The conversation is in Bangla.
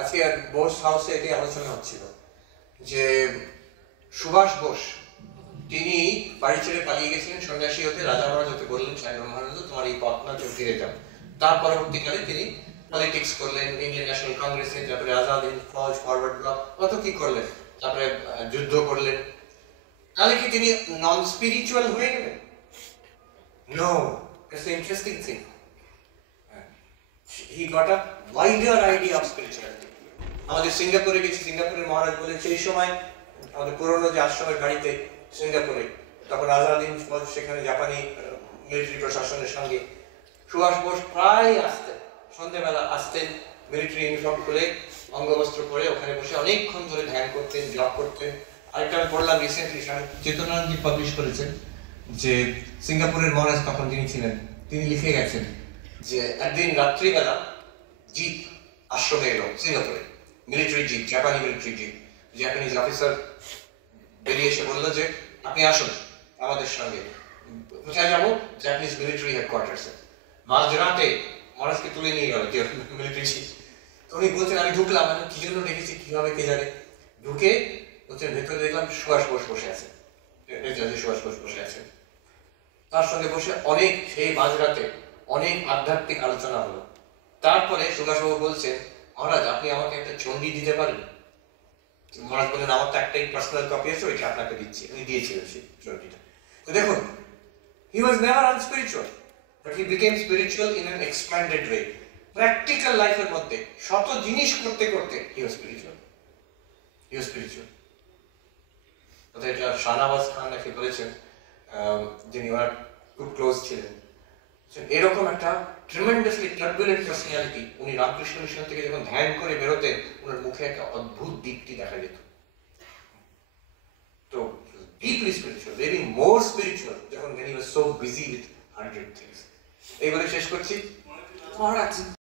আজকে বোস হাউসে এটি আলোচনা হচ্ছিল যে সুভাষ বোস তিনি বাড়ি ছেড়ে পালিয়ে গেছিলেন সন্ন্যাসী হতে, রাজা মহারাজ হতে বললেন স্বামী মহারাজ তোমার এই পথ না, তুমি ফিরে যাও। তার পরবর্তীকালে তিনি পলিটিক্স করলেন, ইন্ডিয়ান ন্যাশনাল কংগ্রেসে, তারপরে আজাদ হিন্দ ফৌজ, ফরওয়ার্ড ব্লক, কত কি করলেন, তারপরে যুদ্ধ করলেন। তাহলে কি তিনি নন স্পিরিচুয়াল হয়ে গেলেন? No, it's the interesting thing. He got a wider idea of spirituality. আমাদের সিঙ্গাপুরে গেছি, সিঙ্গাপুরের মহারাজ বলেন সেই সময় আমাদের পুরোনো যে আশ্রমের বাড়িতে সিঙ্গাপুরে, তখন আজাদ হিন্দ ফৌজ সেখানে জাপানি মিলিটারি প্রশাসনের সঙ্গে সুভাষ বোস প্রায় আসতেন, সন্ধ্যেবেলা আসতেন মিলিটারি ইউনিফর্ম খুলে, অঙ্গবস্ত্র পরে ওখানে বসে অনেকক্ষণ ধরে ধ্যান করতেন, জপ করতেন। আরেকটা আমি পড়লাম রিসেন্টলি, চেতনানন্দজি পাবলিশ করেছেন যে সিঙ্গাপুরের মহারাজ তখন যিনি ছিলেন তিনি লিখে গেছেন যে একদিন রাত্রিবেলা জিপ আশ্রমে এলো সিঙ্গাপুরে, মিলিটারি জিপ, জাপানি মিলিটারি জিপ। জাপানিজ অফিসার বেরিয়ে এসে বললো যে আপনি আসুন আমাদের সঙ্গে। কোথায় যাবো? জাপানিজ মিলিটারি হেডকোয়ার্টার্সে। মাঝরাতে মহারাজকে তুলে নিয়ে গেল মিলিটারি জিপ। তো উনি বলছেন আমি ঢুকলাম, আমি কি জন্য রেখেছি কিভাবে কে জানে, ঢুকে বলছেন ভেতরে দেখলাম সুভাষ বোস বসে আছে, সুভাষ বোস বসে আছে। তার সঙ্গে বসে অনেক, সেই মাঝরাতে অনেক আধ্যাত্মিক আলোচনা হলো। তারপরে সুভাষবাবু বলছেন মহারাজ আপনি আমাকে একটা চণ্ডী দিতে পারেন? মহারাজ বললেন আমার তো একটাই পার্সোনাল কপি আছে, ওইটা আপনাকে দিচ্ছি। উনি দিয়েছিলেন সেই চণ্ডীটা। তো দেখুন, he was never unspiritual, but he became spiritual in an expanded way. Practical লাইফের মধ্যে শত জিনিস করতে করতে he was spiritual. He was spiritual. অর্থাৎ এটা শাহনওয়াজ খান নাকি বলেছেন, যিনি ওনার খুব ক্লোজ ছিলেন, এরকম একটা ট্রিমেন্ডাসলি টার্বুলেন্ট পার্সোনালিটি উনি রামকৃষ্ণ মিশন থেকে যখন ধ্যান করে বেরোতেন ওনার মুখে একটা অদ্ভুত দীপ্তি দেখা যেত। তো ডিপলি স্পিরিচুয়াল, ভেরি মোর স্পিরিচুয়াল যখন when he was so busy with 100 things। এই বলে শেষ করছি। মহারাজ